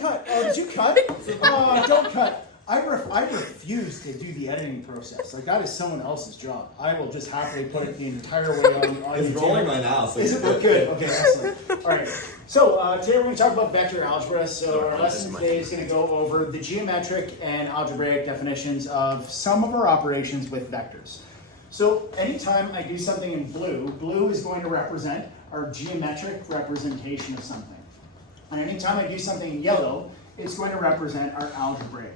Cut. Oh, did you cut? Oh, don't cut. I refuse to do the editing process. Like, that is someone else's job. I will just happily put it the entire way on It's YouTube. rolling right now. So Is it? Oh, good. Okay, excellent. All right. So today we're going to talk about vector algebra. So our lesson today is going to go over the geometric and algebraic definitions of some of our operations with vectors. So anytime I do something in blue, blue is going to represent our geometric representation of something. And anytime I do something in yellow, it's going to represent our algebraic.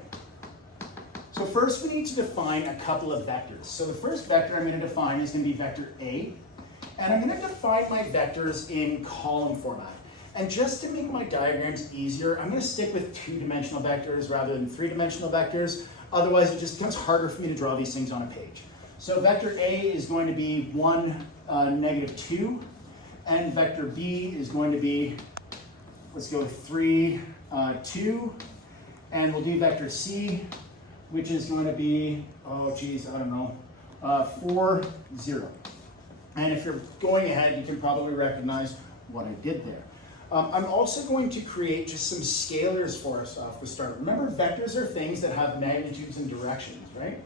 So first we need to define a couple of vectors. So the first vector I'm going to define is going to be vector A. And I'm going to define my vectors in column format. And just to make my diagrams easier, I'm going to stick with two-dimensional vectors rather than three-dimensional vectors. Otherwise, it just becomes harder for me to draw these things on a page. So vector A is going to be 1, -2. And vector B is going to be, let's go 3, 2. And we'll do vector C, which is going to be, oh geez, I don't know, 4, 0. And if you're going ahead, you can probably recognize what I did there. I'm also going to create just some scalars for us off the start. Remember, vectors are things that have magnitudes and directions, right?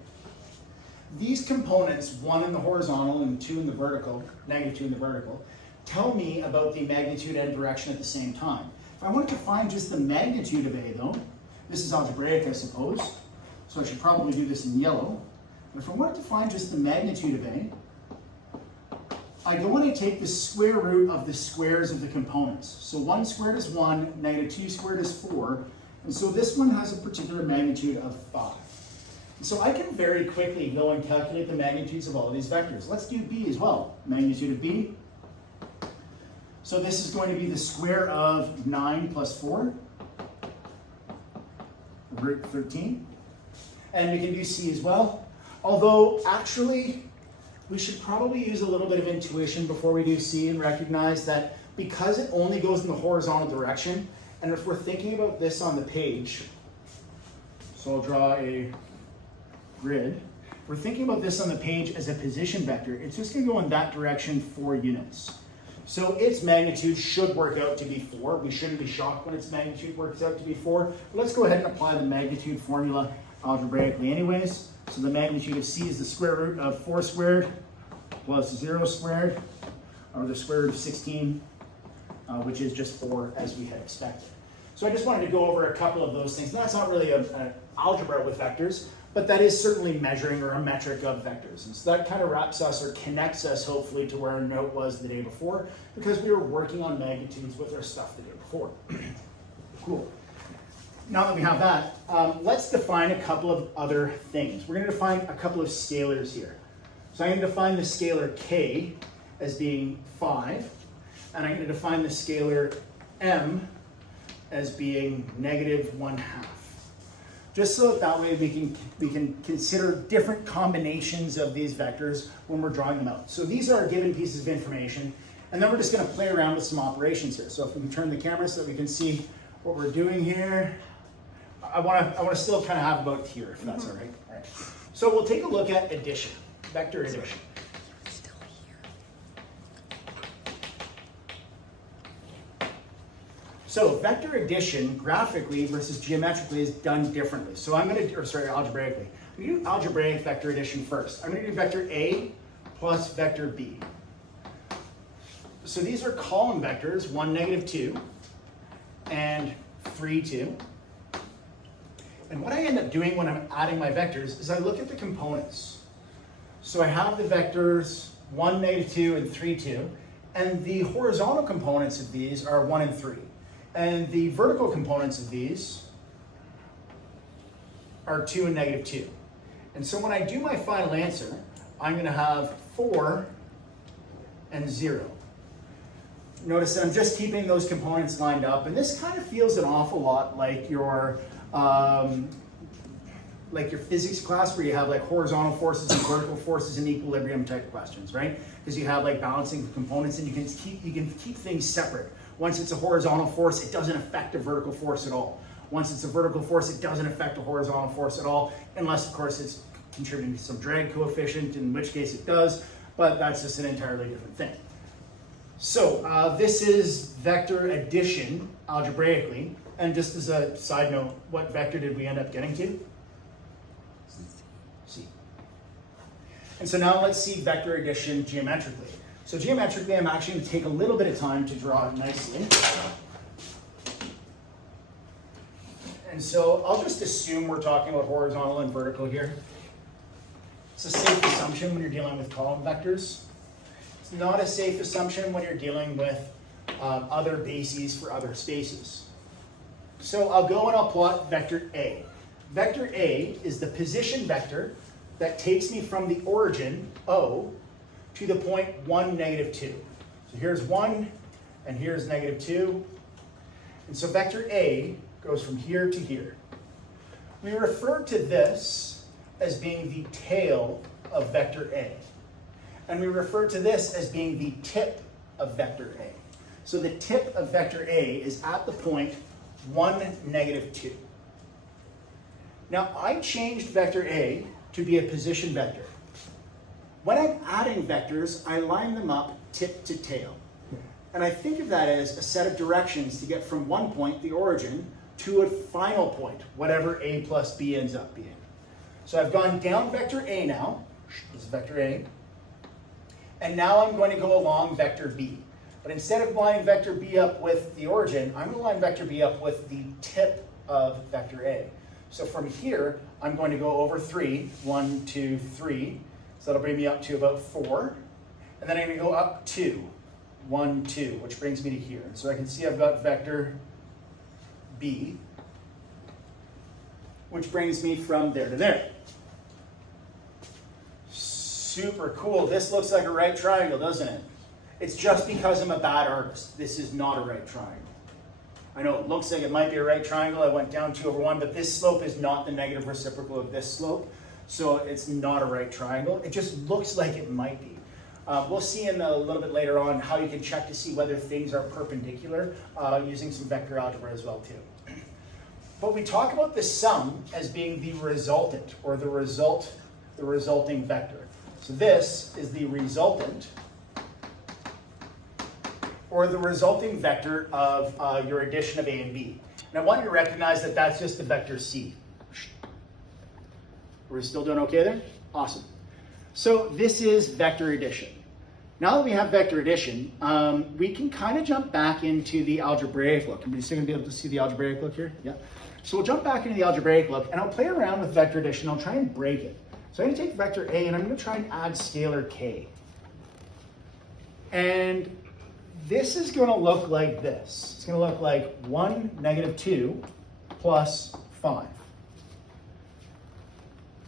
These components, 1 in the horizontal and 2 in the vertical, -2 in the vertical, tell me about the magnitude and direction at the same time. If I wanted to find just the magnitude of A though, this is algebraic, I suppose, so I should probably do this in yellow. But if I wanted to find just the magnitude of A, I go and I take the square root of the squares of the components. So 1 squared is 1, -2 squared is 4, and so this one has a particular magnitude of 5. And so I can very quickly go and calculate the magnitudes of all of these vectors. Let's do B as well. Magnitude of B. So this is going to be the square of 9 plus 4, root 13. And we can do C as well. Although, actually, we should probably use a little bit of intuition before we do C and recognize that because it only goes in the horizontal direction, and if we're thinking about this on the page, so I'll draw a grid. We're thinking about this on the page as a position vector. It's just going to go in that direction 4 units. So its magnitude should work out to be 4. We shouldn't be shocked when its magnitude works out to be 4. But let's go ahead and apply the magnitude formula algebraically anyways. So the magnitude of C is the square root of 4 squared plus 0 squared, or the square root of 16, which is just 4 as we had expected. So I just wanted to go over a couple of those things. Now, that's not really an algebra with vectors, but that is certainly measuring or a metric of vectors. And so that kind of wraps us or connects us hopefully to where our note was the day before, because we were working on magnitudes with our stuff the day before. Cool. Now that we have that, let's define a couple of other things. We're going to define a couple of scalars here. So I'm going to define the scalar K as being 5, and I'm going to define the scalar M as being -1/2. Just so that way we can consider different combinations of these vectors when we're drawing them out. So these are given pieces of information, and then we're just going to play around with some operations here. So if we can turn the camera so that we can see what we're doing here. I want to still kind of have about here, if that's all right. All right. So we'll take a look at addition, vector addition. So vector addition, graphically versus geometrically, is done differently. So I'm going to, algebraically. We do algebraic vector addition first. I'm going to do vector A plus vector B. So these are column vectors, 1, -2, and 3, 2. And what I end up doing when I'm adding my vectors is I look at the components. So I have the vectors 1, -2, and 3, 2. And the horizontal components of these are 1 and 3. And the vertical components of these are 2 and -2. And so when I do my final answer, I'm going to have 4 and 0. Notice that I'm just keeping those components lined up. And this kind of feels an awful lot like your physics class, where you have like horizontal forces and vertical forces and equilibrium type questions, right? Because you have like balancing the components, and you can keep things separate. Once it's a horizontal force, it doesn't affect a vertical force at all. Once it's a vertical force, it doesn't affect a horizontal force at all, unless of course it's contributing to some drag coefficient, in which case it does, but that's just an entirely different thing. So this is vector addition algebraically. And just as a side note, what vector did we end up getting to? C. And so now let's see vector addition geometrically. So geometrically, I'm actually going to take a little bit of time to draw it nicely. And so I'll just assume we're talking about horizontal and vertical here. It's a safe assumption when you're dealing with column vectors. It's not a safe assumption when you're dealing with other bases for other spaces. So I'll go and I'll plot vector A. Vector A is the position vector that takes me from the origin, O, to the point 1, -2. So here's 1, and here's -2. And so vector A goes from here to here. We refer to this as being the tail of vector A. And we refer to this as being the tip of vector A. So the tip of vector A is at the point 1, -2. Now I changed vector A to be a position vector. When I'm adding vectors, I line them up tip to tail. And I think of that as a set of directions to get from one point, the origin, to a final point, whatever A plus B ends up being. So I've gone down vector A now, this is vector A, and now I'm going to go along vector B. But instead of lining vector B up with the origin, I'm going to line vector B up with the tip of vector A. So from here, I'm going to go over 3, 1, 2, 3. So that'll bring me up to about 4. And then I'm going to go up 2, 1, 2, which brings me to here. So I can see I've got vector B, which brings me from there to there. Super cool. This looks like a right triangle, doesn't it? It's just because I'm a bad artist. This is not a right triangle. I know it looks like it might be a right triangle. I went down 2/1, but this slope is not the negative reciprocal of this slope. So it's not a right triangle. It just looks like it might be. We'll see in a little bit later on how you can check to see whether things are perpendicular using some vector algebra as well too. But we talk about the sum as being the resultant, or the resulting vector. So this is the resultant, or the resulting vector of your addition of A and B. And I want you to recognize that that's just the vector C. We're still doing okay there? Awesome. So this is vector addition. Now that we have vector addition, we can kind of jump back into the algebraic look. Are you still going to be able to see the algebraic look here? Yeah. So we'll jump back into the algebraic look, and I'll play around with vector addition. I'll try and break it. So I'm going to take vector A, and I'm going to try and add scalar K. And this is going to look like this. It's going to look like 1, -2, plus 5.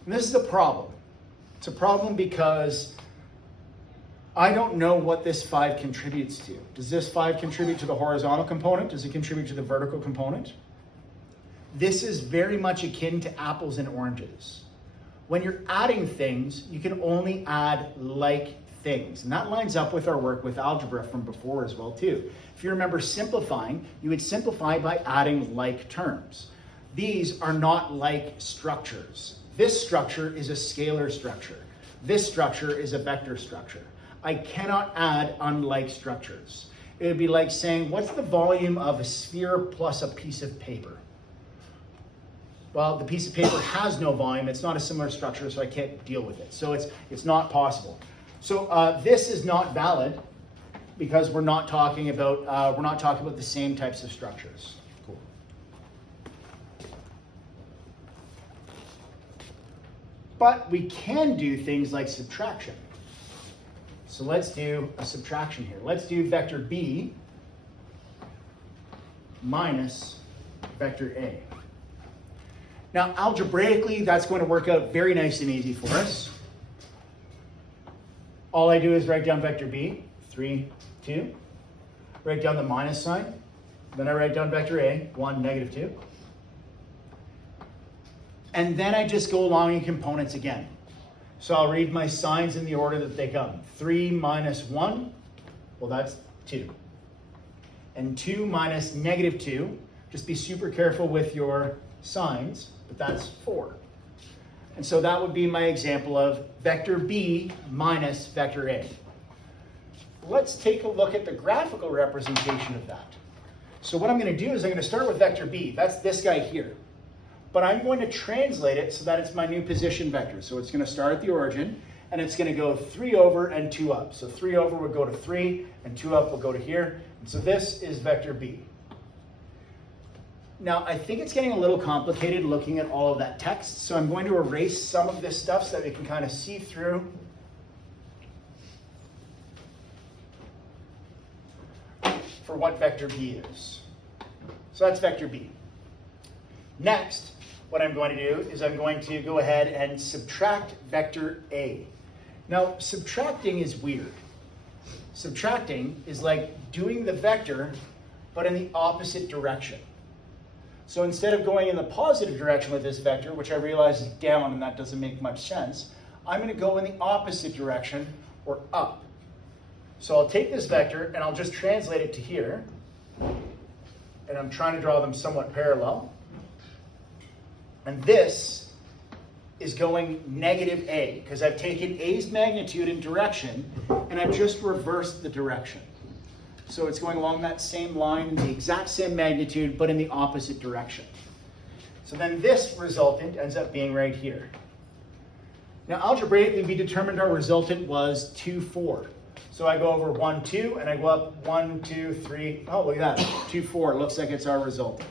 And this is a problem. It's a problem because I don't know what this 5 contributes to. Does this 5 contribute to the horizontal component? Does it contribute to the vertical component? This is very much akin to apples and oranges. When you're adding things, you can only add like things. And that lines up with our work with algebra from before as well too. If you remember simplifying, you would simplify by adding like terms. These are not like structures. This structure is a scalar structure. This structure is a vector structure. I cannot add unlike structures. It would be like saying, what's the volume of a sphere plus a piece of paper? Well, the piece of paper has no volume. It's not a similar structure, so I can't deal with it. So it's not possible. So this is not valid because we're not talking about the same types of structures. Cool. But we can do things like subtraction. So let's do a subtraction here. Let's do vector B minus vector A. Now, algebraically, that's going to work out very nice and easy for us. All I do is write down vector B, 3, 2. Write down the minus sign. Then I write down vector A, 1, -2. And then I just go along in components again. So I'll read my signs in the order that they come. 3 minus 1, well, that's 2. And 2 minus -2, just be super careful with your signs, but that's 4. And so that would be my example of vector B minus vector A. Let's take a look at the graphical representation of that. So what I'm going to do is I'm going to start with vector b. That's this guy here. But I'm going to translate it so that it's my new position vector. So it's going to start at the origin, and it's going to go 3 over and 2 up. So 3 over would go to 3, and 2 up will go to here. And so this is vector b. Now, I think it's getting a little complicated looking at all of that text, so I'm going to erase some of this stuff so that we can kind of see through. For what vector b is. So that's vector b. Next, what I'm going to do is I'm going to go ahead and subtract vector a. Now, subtracting is weird. Subtracting is like doing the vector, but in the opposite direction. So instead of going in the positive direction with this vector, which I realize is down and that doesn't make much sense, I'm going to go in the opposite direction, or up. So I'll take this vector and I'll just translate it to here. And I'm trying to draw them somewhat parallel. And this is going negative a, because I've taken a's magnitude and direction, and I've just reversed the direction. So it's going along that same line, the exact same magnitude, but in the opposite direction. So then this resultant ends up being right here. Now algebraically, we determined our resultant was 2, 4. So I go over 1, 2, and I go up 1, 2, 3. Oh, look at that, 2, 4. Looks like it's our resultant.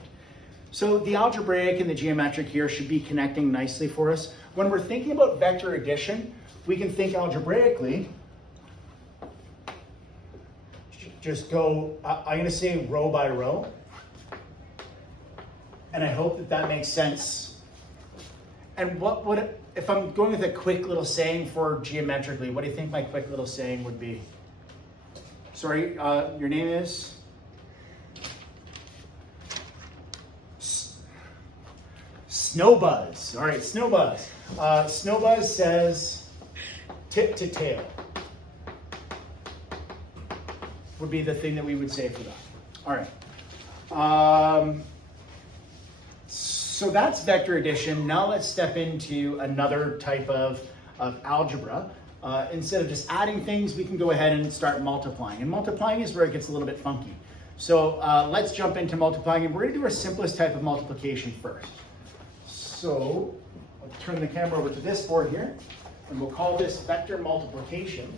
So the algebraic and the geometric here should be connecting nicely for us. When we're thinking about vector addition, we can think algebraically. Just go, I'm going to say row by row. And I hope that that makes sense. And what if I'm going with a quick little saying for geometrically, what do you think my quick little saying would be? Sorry, your name is? Snowbuzz. All right, Snowbuzz. Snowbuzz says tip to tail would be the thing that we would say for that. All right. So that's vector addition. Now let's step into another type of algebra. Instead of just adding things, we can go ahead and start multiplying. And multiplying is where it gets a little bit funky. So let's jump into multiplying, and we're going to do our simplest type of multiplication first. So I'll turn the camera over to this board here, and we'll call this vector multiplication.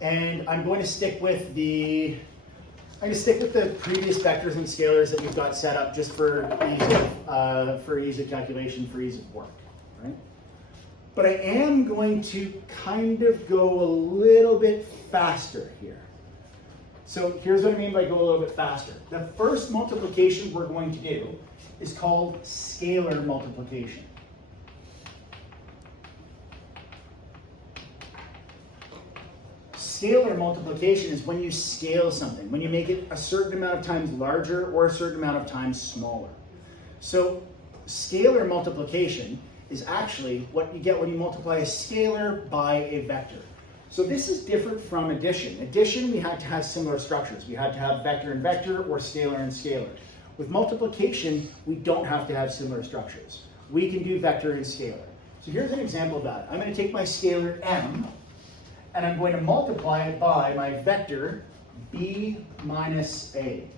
And I'm going to stick with the previous vectors and scalars that we've got set up just for ease of calculation, for ease of work, right? But I am going to kind of go a little bit faster here. So here's what I mean by go a little bit faster. The first multiplication we're going to do is called scalar multiplication. Scalar multiplication is when you scale something, when you make it a certain amount of times larger or a certain amount of times smaller. So scalar multiplication is actually what you get when you multiply a scalar by a vector. So this is different from addition. Addition, we had to have similar structures. We had to have vector and vector or scalar and scalar. With multiplication, we don't have to have similar structures. We can do vector and scalar. So here's an example of that. I'm going to take my scalar m, and I'm going to multiply it by my vector b minus a.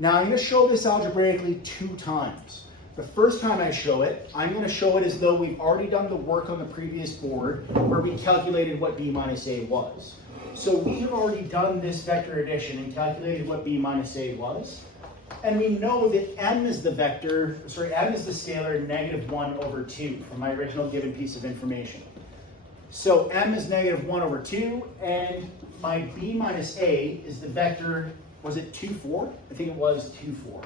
Now I'm going to show this algebraically 2 times. The first time I show it, I'm going to show it as though we've already done the work on the previous board where we calculated what b minus a was. So we have already done this vector addition and calculated what b minus a was. And we know that m is the scalar negative 1 over 2 from my original given piece of information. So m is negative 1 over 2, and my b minus a is the vector, was it 2, 4? I think it was 2, 4.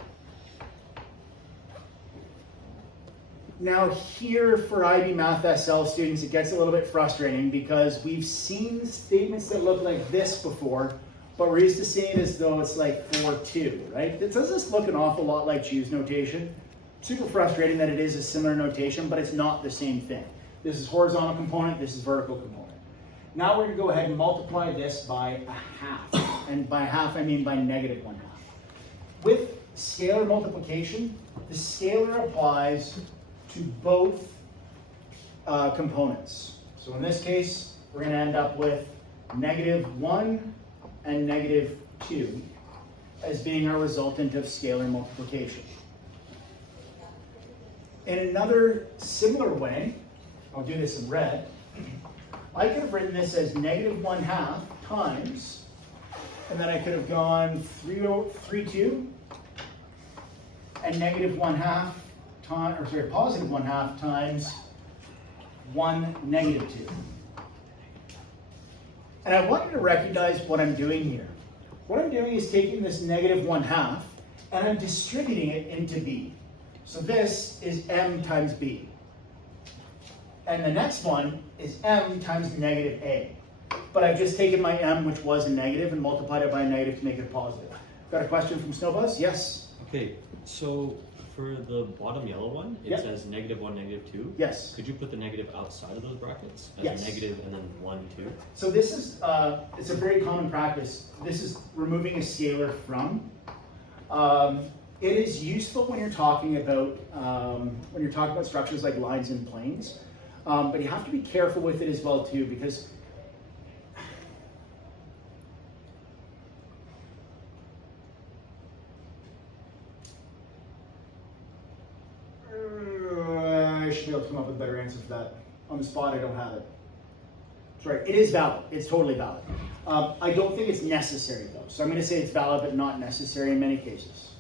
Now here for IB Math SL students, it gets a little bit frustrating because we've seen statements that look like this before, but we're used to seeing it as though it's like 4, 2, right? Does this look an awful lot like choose notation? Super frustrating that it is a similar notation, but it's not the same thing. This is horizontal component, this is vertical component. Now we're going to go ahead and multiply this by a half. And by half, I mean by negative 1/2. With scalar multiplication, the scalar applies to both components. So in this case, we're going to end up with -1 and -2 as being our resultant of scalar multiplication. In another similar way, I'll do this in red, I could have written this as -1/2 times, and then I could have gone 3/2 and -1/2 times, or sorry, +1/2 times 1 -2. And I want you to recognize what I'm doing here. What I'm doing is taking this -1/2 and I'm distributing it into b. So this is m times b. And the next one is m times -a. But I've just taken my m, which was a negative, and multiplied it by a negative to make it a positive. Got a question from Snowbuzz? Yes? Okay, so for the bottom yellow one, it Yep. says -1, -2. Yes. Could you put the negative outside of those brackets as Yes. a negative and then 1, 2? So this is, it's a very common practice. This is removing a scalar from. It is useful when you're talking about structures like lines and planes, but you have to be careful with it as well too, because I should be able to come up with a better answer for that. On the spot, I don't have it. Sorry, it is valid. It's totally valid. I don't think it's necessary though. So I'm going to say it's valid, but not necessary in many cases.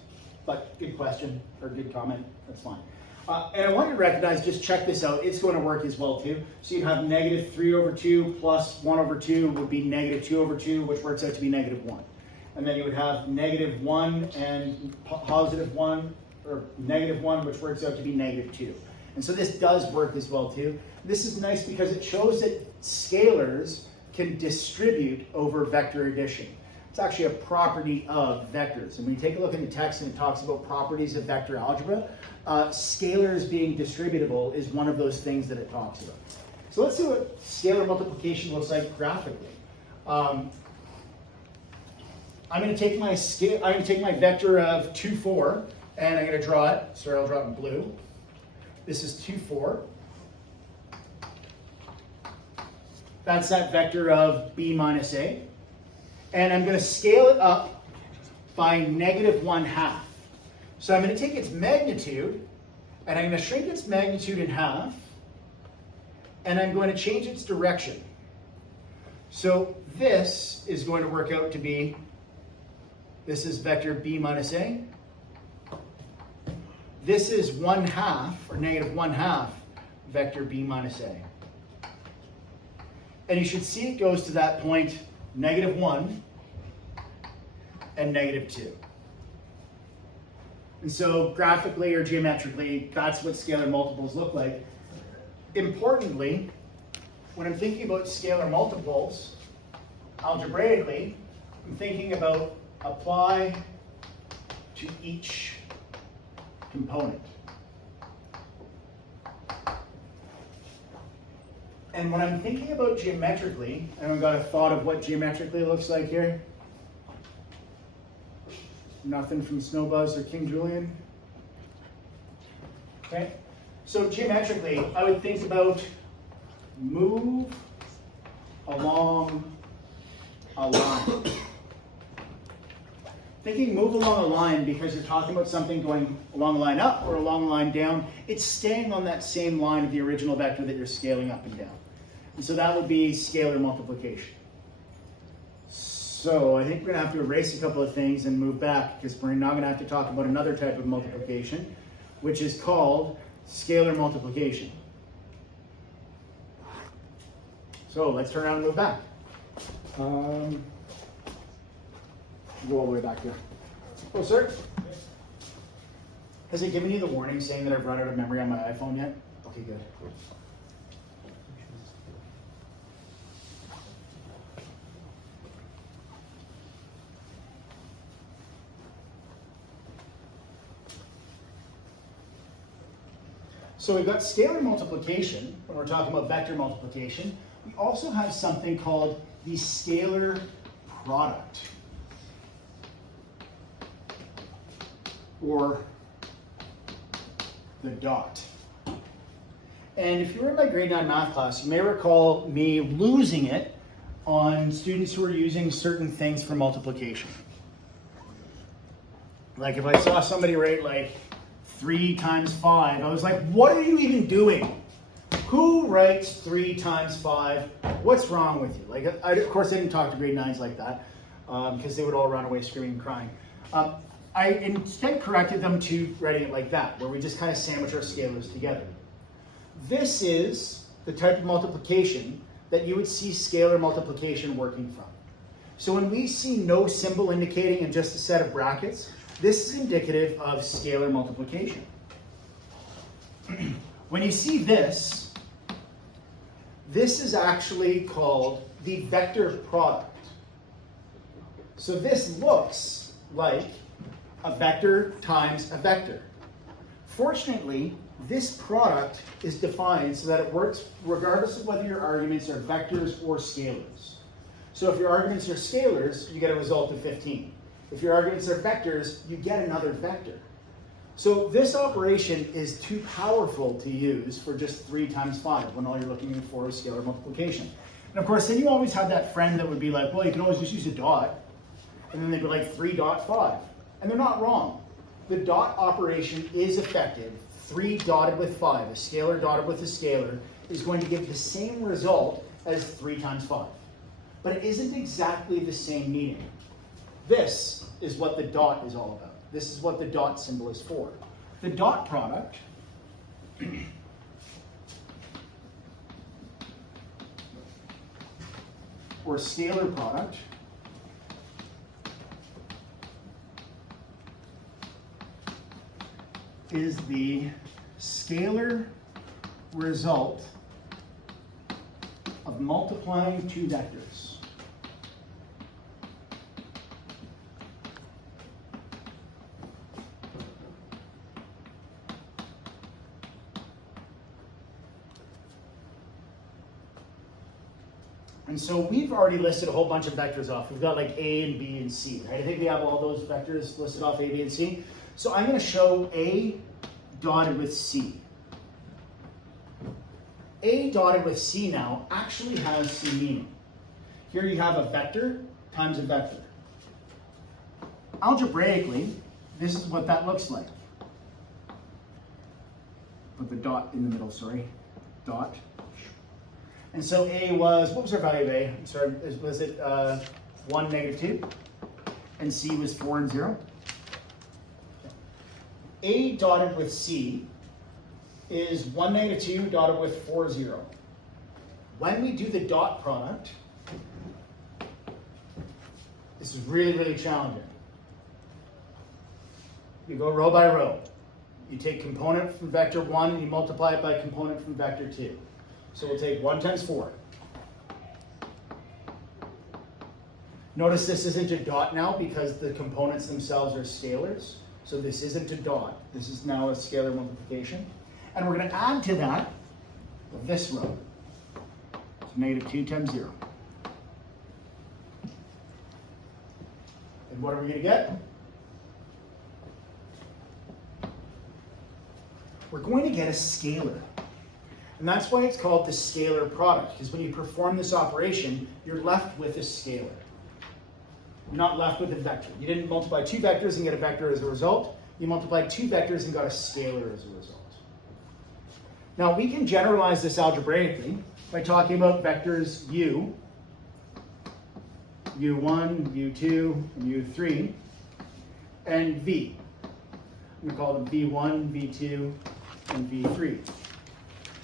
But good question, or good comment, that's fine. And I want you to recognize, just check this out, it's going to work as well too. So you have -3/2 plus 1/2 would be -2/2, which works out to be -1. And then you would have -1 and +1, or -1, which works out to be -2. And so this does work as well too. This is nice because it shows that scalars can distribute over vector addition. It's actually a property of vectors. And when you take a look in the text and it talks about properties of vector algebra, scalars being distributable is one of those things that it talks about. So let's see what scalar multiplication looks like graphically. I'm going to take my vector of 2, 4, and I'm going to draw it. Sorry, I'll draw it in blue. This is 2, 4. That's that vector of b minus a. And I'm going to scale it up by -1/2. So I'm going to take its magnitude, and I'm going to shrink its magnitude in half, and I'm going to change its direction. So this is going to work out to be, this is vector b minus a. This is 1/2, or -1/2, vector b minus a. And you should see it goes to that point, -1 and -2. And so graphically or geometrically, that's what scalar multiples look like. Importantly, when I'm thinking about scalar multiples, algebraically, I'm thinking about apply to each component. And when I'm thinking about geometrically, and I've got a thought of what geometrically looks like here. Nothing from Snowbuzz or King Julian. Okay, so geometrically, I would think about move along a line. Thinking move along a line because you're talking about something going along a line up or along a line down, it's staying on that same line of the original vector that you're scaling up and down. And so that would be scalar multiplication. So I think we're going to have to erase a couple of things and move back because we're now going to have to talk about another type of multiplication, which is called scalar multiplication. So let's turn around and move back. Go all the way back here. Oh, sir? Has it given you the warning saying that I've run out of memory on my iPhone yet? Okay, good. So we've got scalar multiplication when we're talking about vector multiplication. We also have something called the scalar product. or the dot. And if you were in my grade 9 math class, you may recall me losing it on students who are using certain things for multiplication. Like if I saw somebody write like 3 times 5, I was like, what are you even doing? Who writes 3 times 5? What's wrong with you? Like, of course, I didn't talk to grade 9s like that because they would all run away screaming and crying. I instead corrected them to writing it like that, where we just kind of sandwich our scalars together. This is the type of multiplication that you would see scalar multiplication working from. So when we see no symbol indicating and just a set of brackets, this is indicative of scalar multiplication. When you see this, this is actually called the vector product. So this looks like a vector times a vector. Fortunately, this product is defined so that it works regardless of whether your arguments are vectors or scalars. So if your arguments are scalars, you get a result of 15. If your arguments are vectors, you get another vector. So this operation is too powerful to use for just 3 times 5 when all you're looking for is scalar multiplication. And of course, then you always have that friend that would be like, well, you can always just use a dot. And then they'd be like 3.5. And they're not wrong. The dot operation is effective. 3 dotted with 5, a scalar dotted with a scalar, is going to give the same result as 3 times 5. But it isn't exactly the same meaning. This is what the dot is all about. This is what the dot symbol is for. The dot product or scalar product is the scalar result of multiplying 2 vectors. And so we've already listed a whole bunch of vectors off. We've got like A and B and C, right? I think we have all those vectors listed off, A, B, and C. So I'm going to show A dotted with C. A dotted with C now actually has some meaning. Here you have a vector times a vector. Algebraically, this is what that looks like. Put the dot in the middle, sorry. Dot. And so A was, what was our value of A? I'm sorry, was it 1, -2? And C was 4 and 0? A dotted with C is 1, -2 dotted with 4, 0. When we do the dot product, this is really, really challenging. You go row by row. You take component from vector 1 and you multiply it by component from vector 2. So we'll take 1 times 4. Notice this isn't a dot now because the components themselves are scalars. So this isn't a dot. This is now a scalar multiplication. And we're going to add to that this row. So -2 times 0. And what are we going to get? We're going to get a scalar. And that's why it's called the scalar product, because when you perform this operation, you're left with a scalar. You're not left with a vector. You didn't multiply 2 vectors and get a vector as a result. You multiplied 2 vectors and got a scalar as a result. Now we can generalize this algebraically by talking about vectors u, u1, u2, and u3, and v. I'm going to call them v1, v2, and v3.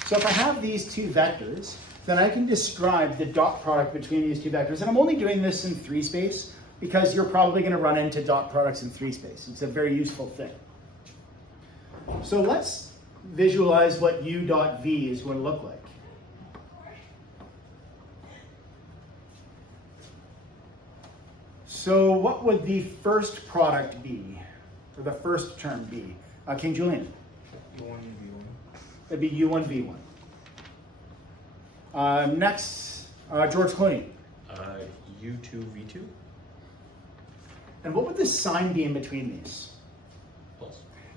So if I have these 2 vectors, then I can describe the dot product between these 2 vectors. And I'm only doing this in 3 space because you're probably going to run into dot products in 3 space. It's a very useful thing. So let's visualize what u dot v is going to look like. So what would the first product be, or the first term be? King Julian? U1, V1. That'd be u1, v1. Next, George Clooney. U2, V2? And what would the sign be in between these? Plus.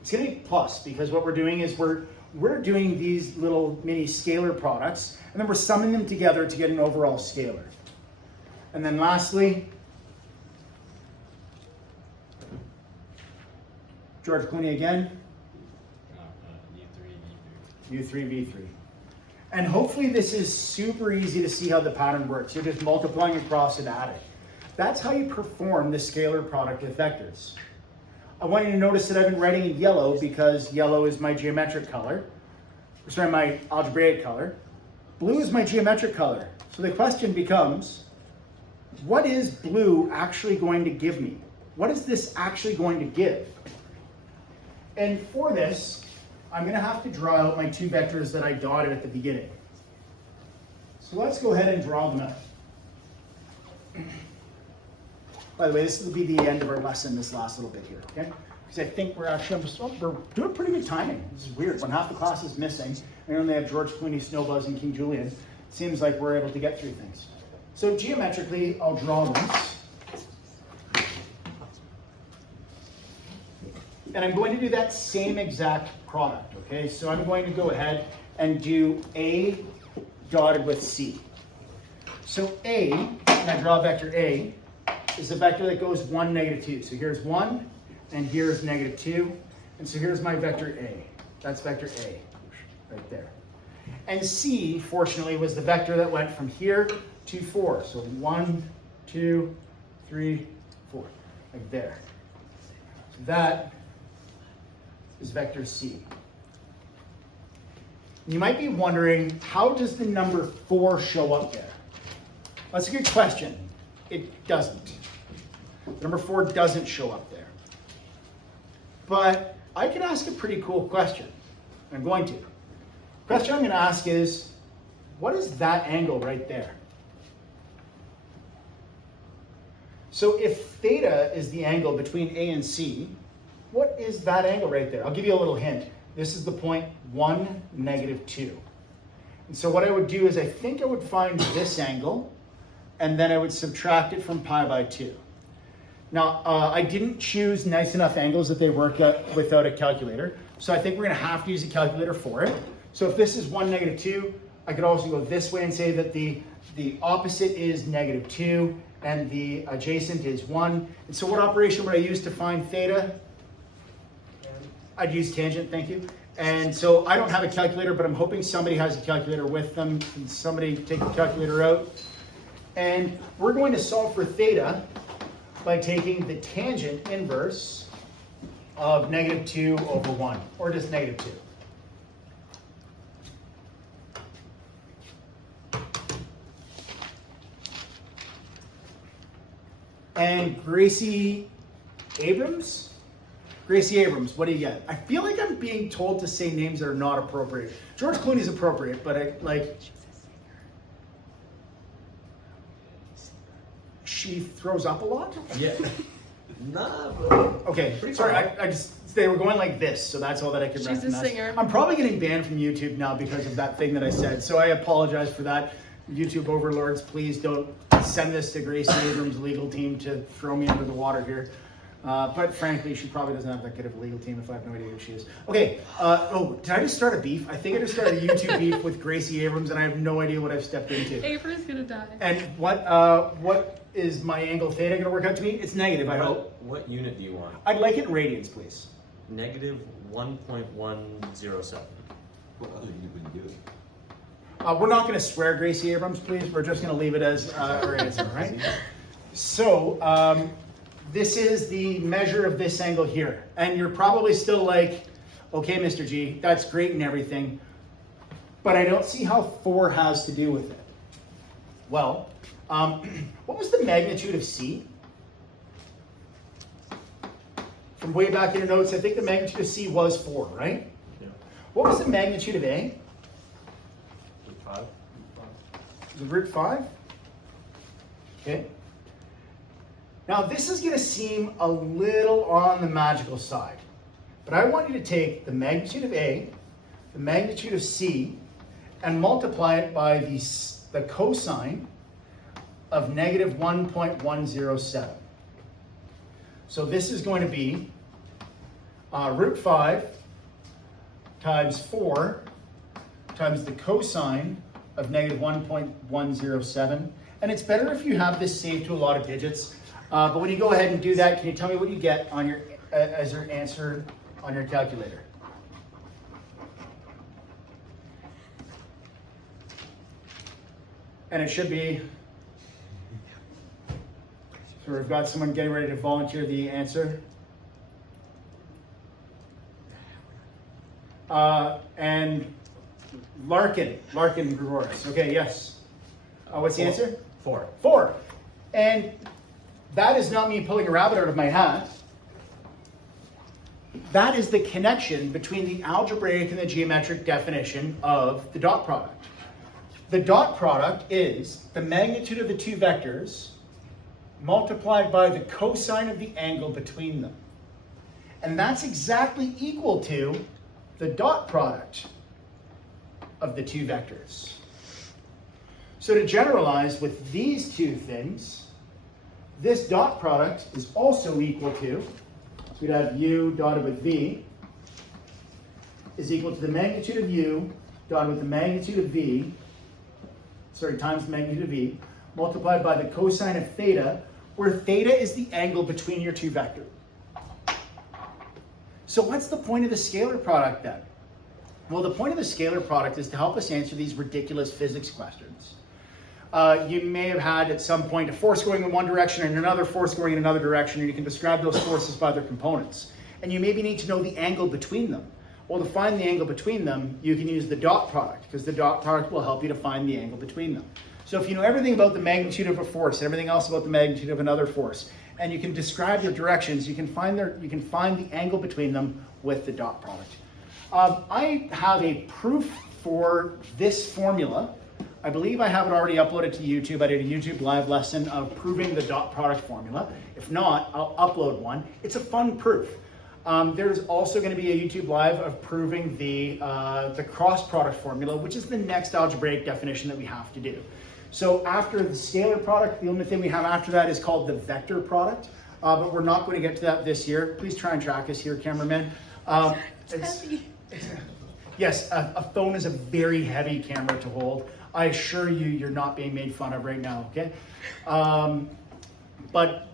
It's going to be plus, because what we're doing is we're doing these little mini scalar products, and then we're summing them together to get an overall scalar. And then lastly, George Clooney again. U3, V3. And hopefully this is super easy to see how the pattern works. You're just multiplying across and adding. That's how you perform the scalar product with vectors. I want you to notice that I've been writing in yellow because yellow is my geometric color. Sorry, my algebraic color. Blue is my geometric color. So the question becomes, what is blue actually going to give me? What is this actually going to give? And for this, I'm going to have to draw out my two vectors that I dotted at the beginning. So let's go ahead and draw them out. By the way, this will be the end of our lesson, this last little bit here, okay? Because I think we're doing pretty good timing. This is weird. When half the class is missing, and we only have George Clooney, Snowbuzz, and King Julian, it seems like we're able to get through things. So geometrically, I'll draw this. And I'm going to do that same exact product, okay? So I'm going to go ahead and do A dotted with C. So A, when I draw vector A, is the vector that goes 1, -2. So here's 1, and here's -2. And so here's my vector A. That's vector A, right there. And C, fortunately, was the vector that went from here to 4. So 1, 2, 3, 4, like there. So that is vector C. You might be wondering, how does the number 4 show up there? That's a good question. It doesn't. Number 4 doesn't show up there. But I can ask a pretty cool question. I'm going to. The question I'm going to ask is, what is that angle right there? So if theta is the angle between A and C, what is that angle right there? I'll give you a little hint. This is the point 1, -2. And so what I would do is I think I would find this angle, and then I would subtract it from pi/2. Now, I didn't choose nice enough angles that they work out without a calculator, so I think we're going to have to use a calculator for it. So if this is 1, -2, I could also go this way and say that the opposite is -2, and the adjacent is 1. And so what operation would I use to find theta? I'd use tangent, thank you. And so I don't have a calculator, but I'm hoping somebody has a calculator with them. Can somebody take the calculator out? And we're going to solve for theta by taking the tangent inverse of -2 over 1, or just -2. And Gracie Abrams? Gracie Abrams, what do you get? I feel like I'm being told to say names that are not appropriate. George Clooney's appropriate, but she throws up a lot? Yeah. Nah, but Okay, sorry, they were going like this, so that's all that I could She's recognize. a singer. I'm probably getting banned from YouTube now because of that thing that I said, so I apologize for that. YouTube overlords, please don't send this to Gracie Abrams' legal team to throw me under the water here. But frankly, she probably doesn't have that good of a legal team if I have no idea who she is. Okay, did I just start a beef? I think I just started a YouTube beef with Gracie Abrams, and I have no idea what I've stepped into. Avery's gonna die. And what is my angle theta going to work out to me? It's negative, I hope. what unit do you want? I'd like it in radians, please. -1.107. What other unit would you do? We're not going to swear, Gracie Abrams, please. We're just going to leave it as our answer, right? So, this is the measure of this angle here. And you're probably still like, okay, Mr. G, that's great and everything, but I don't see how 4 has to do with it. Well, what was the magnitude of C? From way back in your notes, I think the magnitude of C was 4, right? Yeah. What was the magnitude of A? 5. Was it root 5? Okay. Now this is going to seem a little on the magical side, but I want you to take the magnitude of A, the magnitude of C, and multiply it by the cosine of -1.107. So this is going to be root 5 times 4 times the cosine of negative 1.107. And it's better if you have this saved to a lot of digits. But when you go ahead and do that, can you tell me what you get on your as your answer on your calculator? And it should be, so we've got someone getting ready to volunteer the answer. And Larkin Gregorius. Okay, yes. What's the answer? 4. 4. And that is not me pulling a rabbit out of my hat. That is the connection between the algebraic and the geometric definition of the dot product. The dot product is the magnitude of the two vectors multiplied by the cosine of the angle between them. And that's exactly equal to the dot product of the two vectors. So to generalize with these two things, this dot product is also equal to, so we'd have u dotted with v, is equal to the magnitude of u dotted with the magnitude of v, times the magnitude of v, multiplied by the cosine of theta, where theta is the angle between your two vectors. So what's the point of the scalar product then? Well, the point of the scalar product is to help us answer these ridiculous physics questions. You may have had at some point a force going in one direction and another force going in another direction, and you can describe those forces by their components. And you maybe need to know the angle between them. Well, to find the angle between them, you can use the dot product, because the dot product will help you to find the angle between them. So if you know everything about the magnitude of a force and everything else about the magnitude of another force, and you can describe their directions, you can find the angle between them with the dot product. I have a proof for this formula. I believe I have it already uploaded to YouTube. I did a YouTube live lesson of proving the dot product formula. If not, I'll upload one. It's a fun proof. There's also going to be a YouTube live of proving the cross product formula, which is the next algebraic definition that we have to do. So after the scalar product, the only thing we have after that is called the vector product, but we're not going to get to that this year. Please try and track us here, cameraman. Yes, a phone is a very heavy camera to hold. I assure you, you're not being made fun of right now, okay? But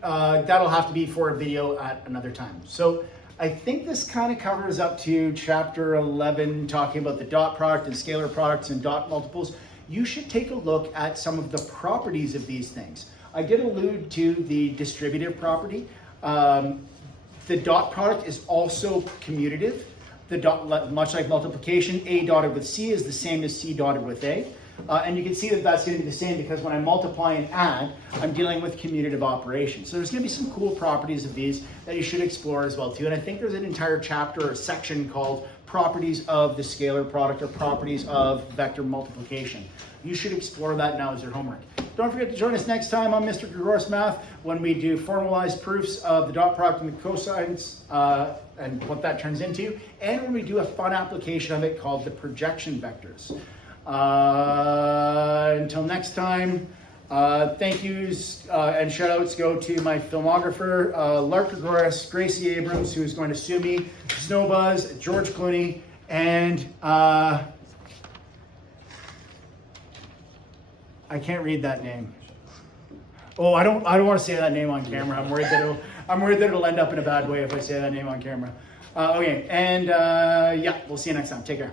that'll have to be for a video at another time. So I think this kind of covers up to chapter 11, talking about the dot product and scalar products and dot multiples. You should take a look at some of the properties of these things. I did allude to the distributive property. The dot product is also commutative. The dot, much like multiplication, A dotted with C is the same as C dotted with A. And you can see that that's going to be the same because when I multiply and add, I'm dealing with commutative operations. So there's going to be some cool properties of these that you should explore as well too. And I think there's an entire chapter or section called properties of the scalar product or properties of vector multiplication. You should explore that now as your homework. Don't forget to join us next time on Mr. Gregorius Math when we do formalized proofs of the dot product and the cosines and what that turns into, and when we do a fun application of it called the projection vectors. Until next time, thank yous and shout outs go to my filmographer, Lark Gregorius, Gracie Abrams, who is going to sue me, Snowbuzz, George Clooney, and I can't read that name. Oh, I don't want to say that name on camera. I'm worried that it'll end up in a bad way if I say that name on camera. Okay, and yeah, we'll see you next time. Take care.